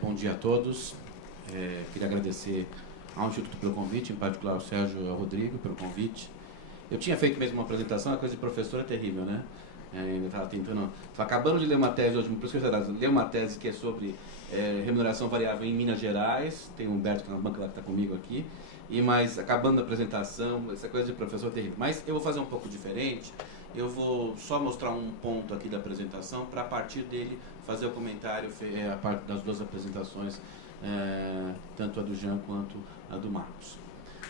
Bom dia a todos. Queria agradecer ao Instituto pelo convite, em particular ao Sérgio e ao Rodrigo pelo convite. Eu tinha feito mesmo uma apresentação, a coisa de professor é terrível, né? Eu estava tentando... Estou acabando de ler uma tese hoje, por isso que eu ler uma tese que é sobre remuneração variável em Minas Gerais. Tem o Humberto, que é uma banca lá que está comigo aqui. Mas acabando a apresentação, essa coisa de professor é terrível. Mas eu vou fazer um pouco diferente. Eu vou só mostrar um ponto aqui da apresentação para, a partir dele, fazer o comentário a parte das duas apresentações, tanto a do Jean quanto a do Marcos.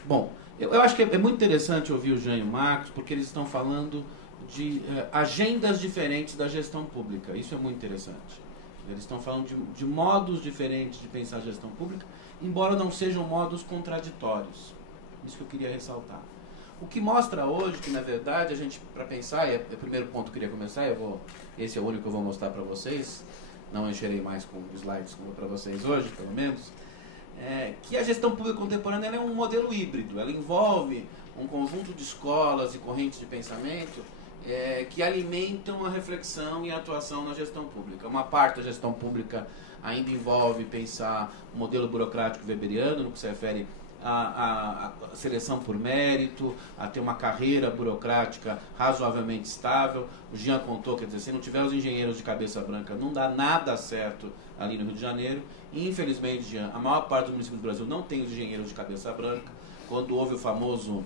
Bom, eu acho que é muito interessante ouvir o Jean e o Marcos, porque eles estão falando de agendas diferentes da gestão pública. Isso é muito interessante. Eles estão falando de modos diferentes de pensar a gestão pública, embora não sejam modos contraditórios. Isso que eu queria ressaltar. O que mostra hoje que, na verdade, a gente, para pensar, é o primeiro ponto que eu queria começar, esse é o único que eu vou mostrar para vocês, não encherei mais com slides como para vocês hoje, pelo menos, que a gestão pública contemporânea ela é um modelo híbrido, ela envolve um conjunto de escolas e correntes de pensamento que alimentam a reflexão e a atuação na gestão pública. Uma parte da gestão pública ainda envolve pensar o modelo burocrático weberiano, no que se refere a seleção por mérito, a ter uma carreira burocrática razoavelmente estável. O Jean contou, quer dizer, se não tiver os engenheiros de cabeça branca, não dá nada certo ali no Rio de Janeiro. E, infelizmente, Jean, a maior parte dos municípios do Brasil não tem os engenheiros de cabeça branca. Quando houve o famoso,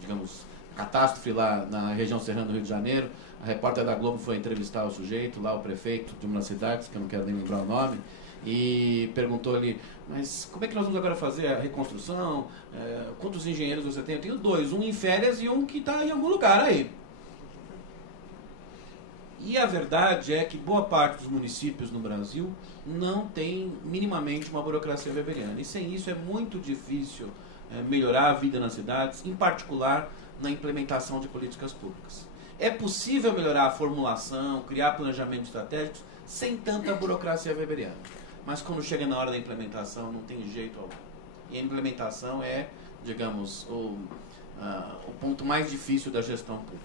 digamos, catástrofe lá na região serrana do Rio de Janeiro, a repórter da Globo foi entrevistar o sujeito, lá o prefeito de uma das cidades, que eu não quero nem lembrar o nome, e perguntou ali, mas como é que nós vamos agora fazer a reconstrução? Quantos engenheiros você tem? Eu tenho dois, um em férias e um que está em algum lugar aí. E a verdade é que boa parte dos municípios no Brasil não tem minimamente uma burocracia weberiana. E sem isso é muito difícil melhorar a vida nas cidades, em particular na implementação de políticas públicas. É possível melhorar a formulação, criar planejamentos estratégicos sem tanta burocracia weberiana. Mas quando chega na hora da implementação, não tem jeito algum. E a implementação é, digamos, o ponto mais difícil da gestão pública.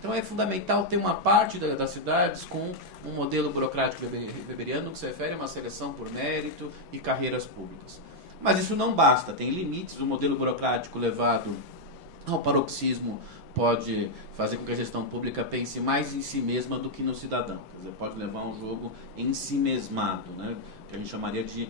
Então é fundamental ter uma parte das cidades com um modelo burocrático weberiano que se refere a uma seleção por mérito e carreiras públicas. Mas isso não basta, tem limites. O modelo burocrático levado ao paroxismo pode fazer com que a gestão pública pense mais em si mesma do que no cidadão. Quer dizer, pode levar a um jogo em si mesmado, né? Que a gente chamaria de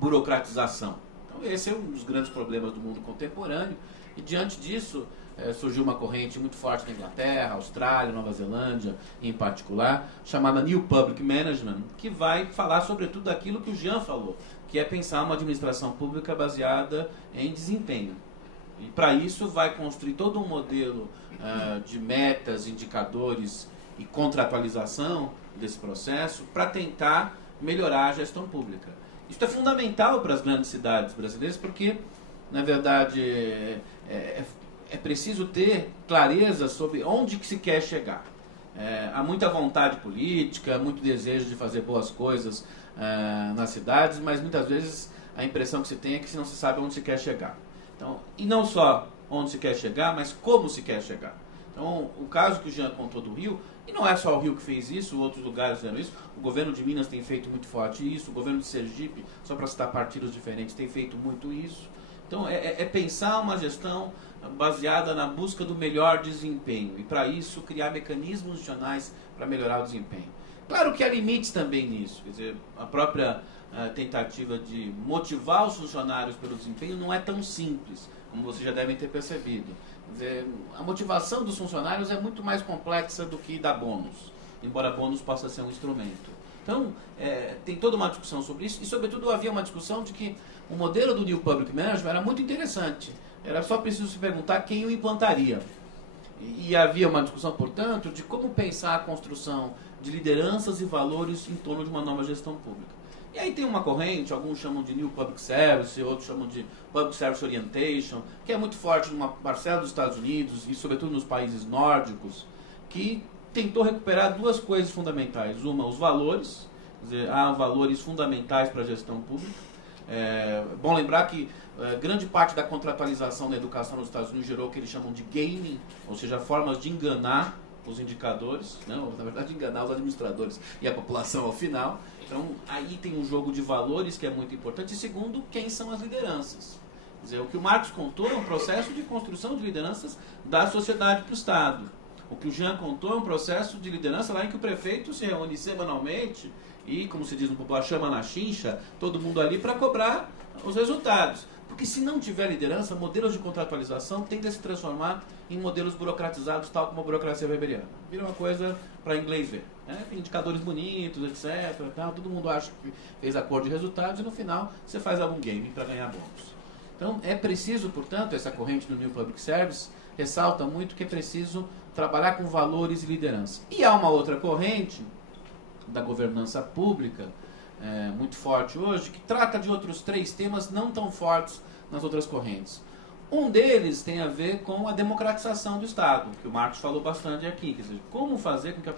burocratização. Então esse é um dos grandes problemas do mundo contemporâneo. E diante disso surgiu uma corrente muito forte na Inglaterra, Austrália, Nova Zelândia em particular, chamada New Public Management, que vai falar sobretudo daquilo que o Jean falou, que é pensar uma administração pública baseada em desempenho. E para isso vai construir todo um modelo de metas, indicadores e contratualização desse processo para tentar melhorar a gestão pública. Isso é fundamental para as grandes cidades brasileiras porque, na verdade, é preciso ter clareza sobre onde que se quer chegar. Há muita vontade política, muito desejo de fazer boas coisas nas cidades, mas muitas vezes a impressão que se tem é que não se sabe onde se quer chegar. Então, e não só onde se quer chegar, mas como se quer chegar. Então, o caso que o Jean contou do Rio, e não é só o Rio que fez isso, outros lugares fizeram isso, o governo de Minas tem feito muito forte isso, o governo de Sergipe, só para citar partidos diferentes, tem feito muito isso. Então, é pensar uma gestão baseada na busca do melhor desempenho, e para isso criar mecanismos institucionais para melhorar o desempenho. Claro que há limites também nisso, quer dizer, a própria tentativa de motivar os funcionários pelo desempenho não é tão simples, como vocês já devem ter percebido. Quer dizer, a motivação dos funcionários é muito mais complexa do que dar bônus, embora bônus possa ser um instrumento. Então, tem toda uma discussão sobre isso, e sobretudo havia uma discussão de que o modelo do New Public Management era muito interessante, era só preciso se perguntar quem o implantaria. E havia uma discussão, portanto, de como pensar a construção de lideranças e valores em torno de uma nova gestão pública. E aí tem uma corrente, alguns chamam de New Public Service, outros chamam de Public Service Orientation, que é muito forte numa parcela dos Estados Unidos e sobretudo nos países nórdicos, que tentou recuperar duas coisas fundamentais. Uma, os valores, quer dizer, há valores fundamentais para a gestão pública. É bom lembrar que grande parte da contratualização da educação nos Estados Unidos gerou o que eles chamam de gaming, ou seja, formas de enganar os indicadores, não, na verdade enganar os administradores e a população ao final. Então aí tem um jogo de valores que é muito importante. E segundo, quem são as lideranças. Quer dizer, o que o Marcos contou é um processo de construção de lideranças da sociedade para o Estado. O que o Jean contou é um processo de liderança lá em que o prefeito se reúne semanalmente e, como se diz no popular, chama na chincha todo mundo ali para cobrar os resultados. Porque se não tiver liderança, modelos de contratualização tendem a se transformar em modelos burocratizados, tal como a burocracia weberiana. Vira uma coisa para inglês ver. Né? Tem indicadores bonitos, etc. Tal, todo mundo acha que fez acordo de resultados e no final você faz algum game para ganhar bônus. Então é preciso, portanto, essa corrente do New Public Service ressalta muito que é preciso trabalhar com valores e liderança. E há uma outra corrente da governança pública, muito forte hoje, que trata de outros 3 temas não tão fortes nas outras correntes. Um deles tem a ver com a democratização do Estado, que o Marcos falou bastante aqui, quer dizer, como fazer com que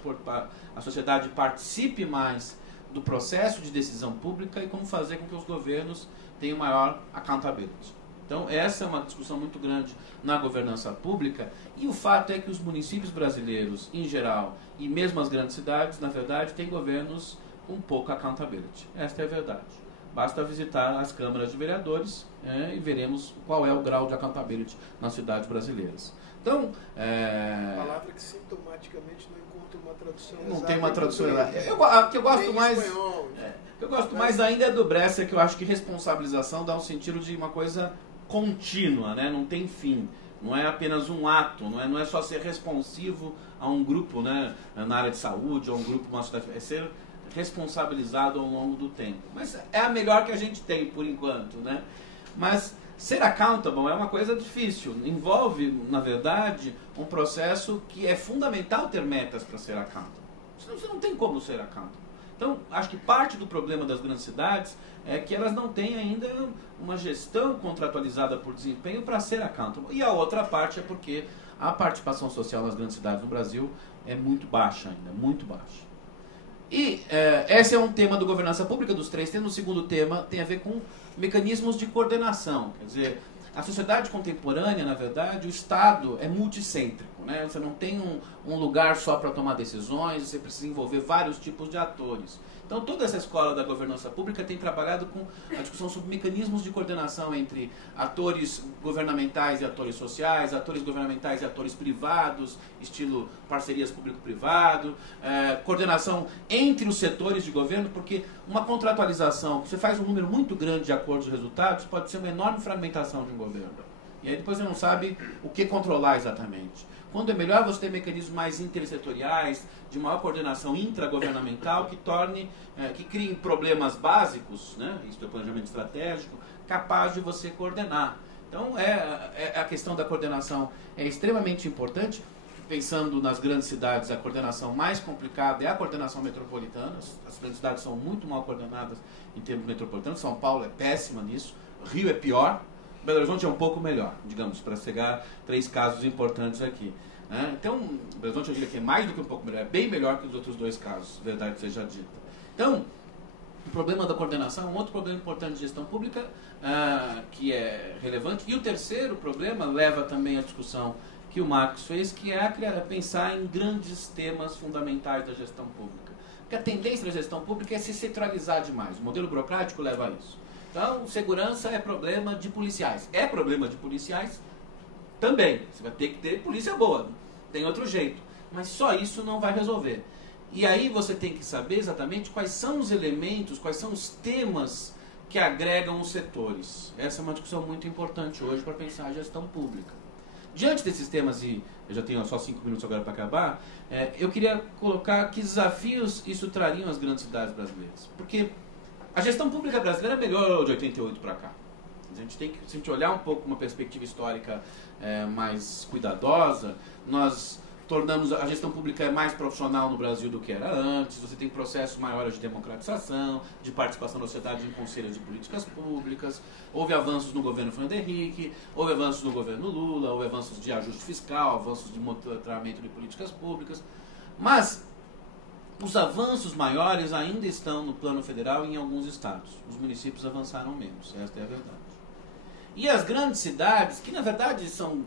a sociedade participe mais do processo de decisão pública e como fazer com que os governos tenham maior accountability. Então, essa é uma discussão muito grande na governança pública, e o fato é que os municípios brasileiros, em geral, e mesmo as grandes cidades, na verdade, têm governos com pouca accountability. Esta é a verdade. Basta visitar as câmaras de vereadores e veremos qual é o grau de accountability nas cidades brasileiras. Então, palavra que sintomaticamente não encontra uma tradução exata. Não tem uma tradução exata. O que eu gosto mais... Espanhol, eu gosto mais ainda é do Bresser, que eu acho que responsabilização dá um sentido de uma coisa contínua, né? Não tem fim. Não é apenas um ato, não é só ser responsivo a um grupo, né, na área de saúde, ou um grupo, uma sociedade, é ser responsabilizado ao longo do tempo. Mas é a melhor que a gente tem, por enquanto, né? Mas ser accountable é uma coisa difícil. Envolve, na verdade, um processo que é fundamental ter metas para ser accountable. Senão você não tem como ser accountable. Então, acho que parte do problema das grandes cidades é que elas não têm ainda uma gestão contratualizada por desempenho para ser accountable. E a outra parte é porque a participação social nas grandes cidades no Brasil é muito baixa ainda, muito baixa. E esse é um tema do governança pública, dos 3 temas. O segundo tema tem a ver com mecanismos de coordenação. Quer dizer, a sociedade contemporânea, na verdade, o Estado é multicêntrico, né? Você não tem um lugar só para tomar decisões, você precisa envolver vários tipos de atores. Então, toda essa escola da governança pública tem trabalhado com a discussão sobre mecanismos de coordenação entre atores governamentais e atores sociais, atores governamentais e atores privados, estilo parcerias público-privado, coordenação entre os setores de governo, porque uma contratualização, você faz um número muito grande de acordos e resultados, pode ser uma enorme fragmentação de um governo. E aí depois você não sabe o que controlar exatamente. Quando é melhor você ter mecanismos mais intersetoriais, de maior coordenação intragovernamental, que criem problemas básicos, né? Isso é planejamento estratégico, capaz de você coordenar. Então, a questão da coordenação é extremamente importante. Pensando nas grandes cidades, a coordenação mais complicada é a coordenação metropolitana. As grandes cidades são muito mal coordenadas em termos metropolitanos. São Paulo é péssima nisso, Rio é pior, Belo Horizonte é um pouco melhor, digamos, para pegar 3 casos importantes aqui. Então, Belo Horizonte eu diria que é mais do que um pouco melhor, é bem melhor que os outros 2 casos, verdade seja dita. Então, o problema da coordenação é um outro problema importante de gestão pública, que é relevante. E o terceiro problema leva também à discussão que o Marcos fez, que é pensar em grandes temas fundamentais da gestão pública. Porque a tendência da gestão pública é se centralizar demais. O modelo burocrático leva a isso. Então, segurança é problema de policiais. É problema de policiais também. Você vai ter que ter polícia boa. Não tem outro jeito. Mas só isso não vai resolver. E aí você tem que saber exatamente quais são os elementos, quais são os temas que agregam os setores. Essa é uma discussão muito importante hoje para pensar a gestão pública. Diante desses temas, e eu já tenho só 5 minutos agora para acabar, eu queria colocar que desafios isso trariam às grandes cidades brasileiras. Porque a gestão pública brasileira melhorou de 88 para cá. A gente tem que, se a gente olhar um pouco uma perspectiva histórica mais cuidadosa, nós tornamos a gestão pública mais profissional no Brasil do que era antes. Você tem processos maiores de democratização, de participação da sociedade em conselhos de políticas públicas. Houve avanços no governo Fernando Henrique, houve avanços no governo Lula, houve avanços de ajuste fiscal, avanços de monitoramento de políticas públicas. Mas os avanços maiores ainda estão no plano federal e em alguns estados. Os municípios avançaram menos, esta é a verdade. E as grandes cidades, que na verdade são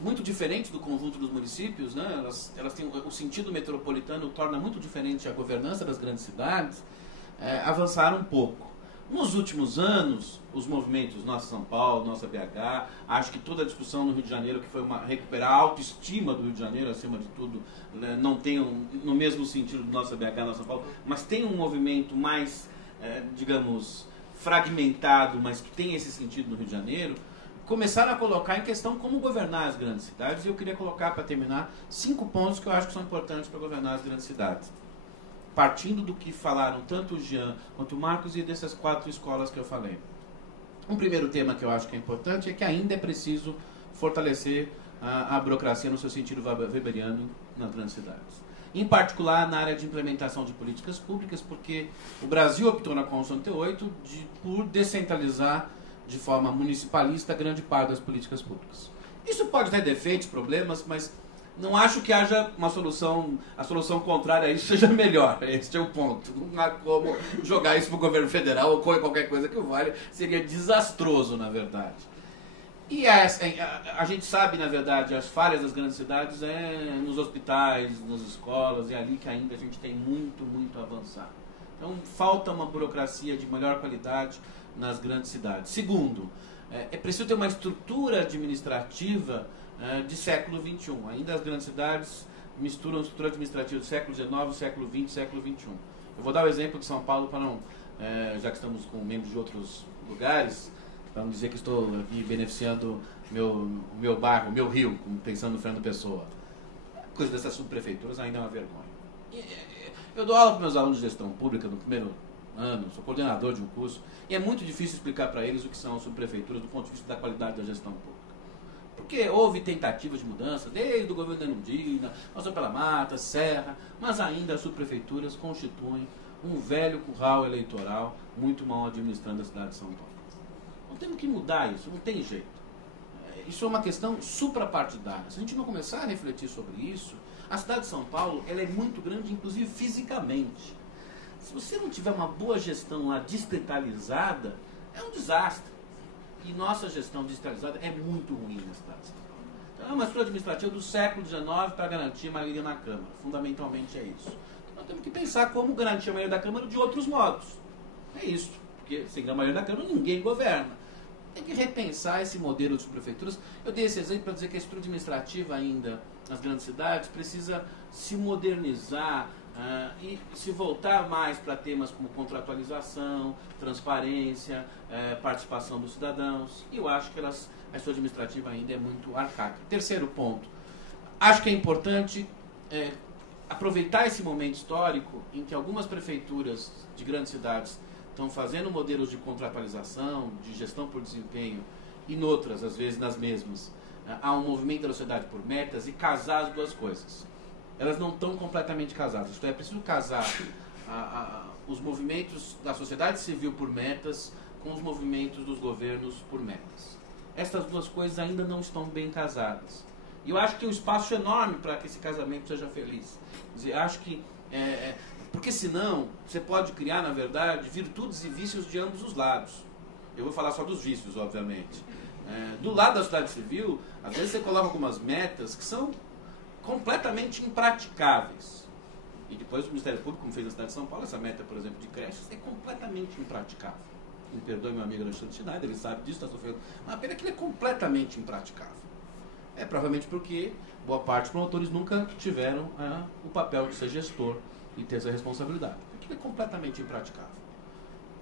muito diferentes do conjunto dos municípios, né? Elas têm o sentido metropolitano, torna muito diferente a governança das grandes cidades, avançaram um pouco. Nos últimos anos, os movimentos Nossa São Paulo, Nossa BH, acho que toda a discussão no Rio de Janeiro, que foi recuperar a autoestima do Rio de Janeiro, acima de tudo, né, não tem no mesmo sentido do Nossa BH, Nossa São Paulo, mas tem um movimento mais, digamos, fragmentado, mas que tem esse sentido no Rio de Janeiro, começaram a colocar em questão como governar as grandes cidades, e eu queria colocar, para terminar, 5 pontos que eu acho que são importantes para governar as grandes cidades. Partindo do que falaram tanto o Jean quanto o Marcos e dessas 4 escolas que eu falei. Um primeiro tema que eu acho que é importante é que ainda é preciso fortalecer a burocracia no seu sentido weberiano nas grandes cidades. Em particular na área de implementação de políticas públicas, porque o Brasil optou na Constituição 88 por descentralizar de forma municipalista grande parte das políticas públicas. Isso pode ter defeitos, problemas, mas não acho que haja uma solução, a solução contrária a isso seja melhor. Este é o ponto. Não há como jogar isso para o governo federal ou qualquer coisa que o valha. Seria desastroso, na verdade. E a gente sabe, na verdade, as falhas das grandes cidades nos hospitais, nas escolas, é ali que ainda a gente tem muito, muito a avançar. Então, falta uma burocracia de melhor qualidade nas grandes cidades. Segundo, é preciso ter uma estrutura administrativa de século XXI. Ainda as grandes cidades misturam estrutura administrativa do século XIX, século XX, século XXI. Eu vou dar o exemplo de São Paulo para não, já que estamos com membros de outros lugares, para não dizer que estou aqui beneficiando o meu bairro, o meu rio, pensando no Fernando Pessoa. Coisa dessas subprefeituras ainda é uma vergonha. Eu dou aula para meus alunos de gestão pública no primeiro ano, sou coordenador de um curso, e é muito difícil explicar para eles o que são as subprefeituras do ponto de vista da qualidade da gestão pública. Porque houve tentativas de mudança, desde o governo da Erundina, passou pela Mata, Serra, mas ainda as subprefeituras constituem um velho curral eleitoral muito mal administrando a cidade de São Paulo. Não temos que mudar isso, não tem jeito. Isso é uma questão suprapartidária. Se a gente não começar a refletir sobre isso, a cidade de São Paulo ela é muito grande, inclusive fisicamente. Se você não tiver uma boa gestão lá distritalizada, é um desastre. E nossa gestão digitalizada é muito ruim na cidade de São Paulo. Então é uma estrutura administrativa do século XIX para garantir a maioria na Câmara. Fundamentalmente é isso. Então nós temos que pensar como garantir a maioria da Câmara de outros modos. É isso. Porque sem a maioria da Câmara ninguém governa. Tem que repensar esse modelo de prefeituras. Eu dei esse exemplo para dizer que a estrutura administrativa ainda nas grandes cidades precisa se modernizar, e se voltar mais para temas como contratualização, transparência, participação dos cidadãos. E eu acho que a estrutura administrativa ainda é muito arcaica. Terceiro ponto, acho que é importante aproveitar esse momento histórico em que algumas prefeituras de grandes cidades estão fazendo modelos de contratualização, de gestão por desempenho, e noutras, às vezes nas mesmas, há um movimento da sociedade por metas, e casar as duas coisas. Elas não estão completamente casadas. Isto é preciso casar os movimentos da sociedade civil por metas com os movimentos dos governos por metas. Estas duas coisas ainda não estão bem casadas. E eu acho que tem um espaço enorme para que esse casamento seja feliz. Quer dizer, acho que porque senão você pode criar, na verdade, virtudes e vícios de ambos os lados. Eu vou falar só dos vícios, obviamente. Do lado da sociedade civil, às vezes você coloca algumas metas que são completamente impraticáveis. E depois o Ministério Público, como fez na cidade de São Paulo, essa meta, por exemplo, de creches, é completamente impraticável. Me perdoe meu amigo Alexandre Schneider, ele sabe disso, está sofrendo. Mas a pena é que ele é completamente impraticável. Provavelmente porque boa parte dos promotores nunca tiveram o papel de ser gestor e ter essa responsabilidade. Aquilo é completamente impraticável.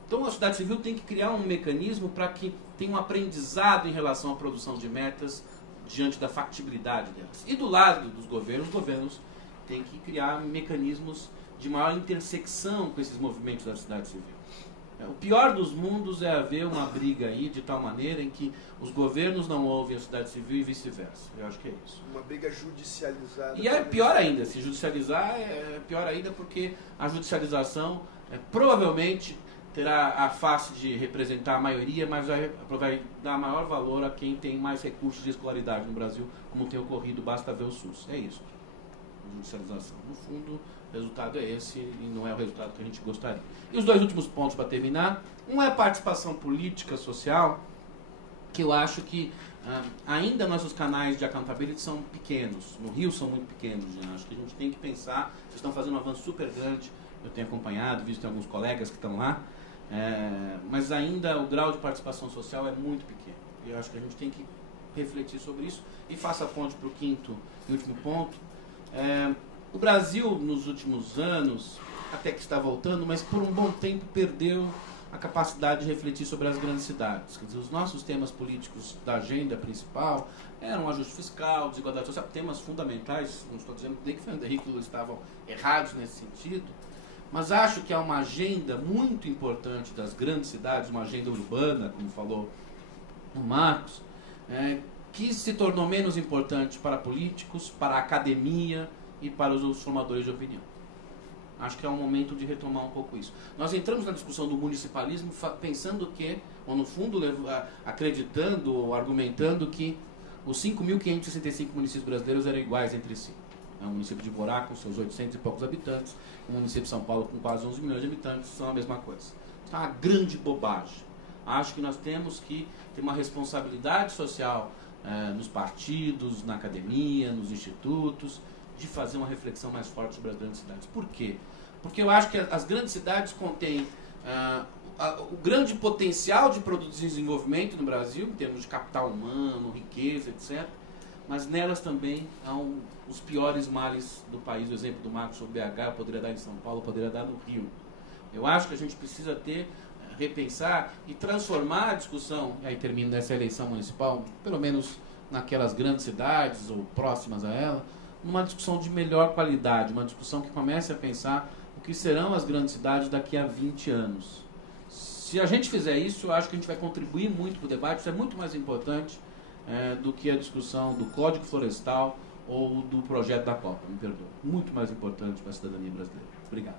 Então a sociedade civil tem que criar um mecanismo para que tenha um aprendizado em relação à produção de metas diante da factibilidade delas. E do lado dos governos, os governos têm que criar mecanismos de maior intersecção com esses movimentos da sociedade civil. O pior dos mundos é haver uma briga aí de tal maneira em que os governos não ouvem a sociedade civil e vice-versa. Eu acho que é isso. Uma briga judicializada. E é pior ainda, se judicializar é pior ainda porque a judicialização provavelmente terá a face de representar a maioria, mas vai dar maior valor a quem tem mais recursos de escolaridade no Brasil, como tem ocorrido, basta ver o SUS. É isso. Judicialização. No fundo, o resultado é esse e não é o resultado que a gente gostaria. E os dois últimos pontos para terminar. Um é a participação política social, que eu acho que ainda nossos canais de accountability são pequenos. No Rio são muito pequenos. Acho que a gente tem que pensar. Vocês estão fazendo um avanço super grande. Eu tenho acompanhado, visto tem alguns colegas que estão lá. Mas ainda o grau de participação social é muito pequeno. E eu acho que a gente tem que refletir sobre isso. E faça a ponte para o quinto e último ponto. O Brasil, nos últimos anos, até que está voltando, mas por um bom tempo perdeu a capacidade de refletir sobre as grandes cidades. Quer dizer, os nossos temas políticos da agenda principal eram ajuste fiscal, desigualdade social, temas fundamentais. Não estou dizendo nem que Fernando Henrique e Lula estavam errados nesse sentido, mas acho que há uma agenda muito importante das grandes cidades, uma agenda urbana, como falou o Marcos, que se tornou menos importante para políticos, para a academia e para os formadores de opinião. Acho que é um momento de retomar um pouco isso. Nós entramos na discussão do municipalismo pensando que, ou no fundo acreditando ou argumentando que os 5.565 municípios brasileiros eram iguais entre si. O município de Borá, com seus 800 e poucos habitantes, o município de São Paulo, com quase 11 milhões de habitantes, são a mesma coisa. Isso é uma grande bobagem. Acho que nós temos que ter uma responsabilidade social nos partidos, na academia, nos institutos, de fazer uma reflexão mais forte sobre as grandes cidades. Por quê? Porque eu acho que as grandes cidades contêm o grande potencial de produzir desenvolvimento no Brasil, em termos de capital humano, riqueza, etc. Mas nelas também há os piores males do país. O exemplo do Marcos sobre BH, eu poderia dar em São Paulo, eu poderia dar no Rio. Eu acho que a gente precisa repensar e transformar a discussão, e aí termino nessa eleição municipal, pelo menos naquelas grandes cidades ou próximas a ela, numa discussão de melhor qualidade, uma discussão que comece a pensar o que serão as grandes cidades daqui a 20 anos. Se a gente fizer isso, eu acho que a gente vai contribuir muito para o debate. Isso é muito mais importante do que a discussão do Código Florestal ou do projeto da Copa, me perdoa. Muito mais importante para a cidadania brasileira. Obrigado.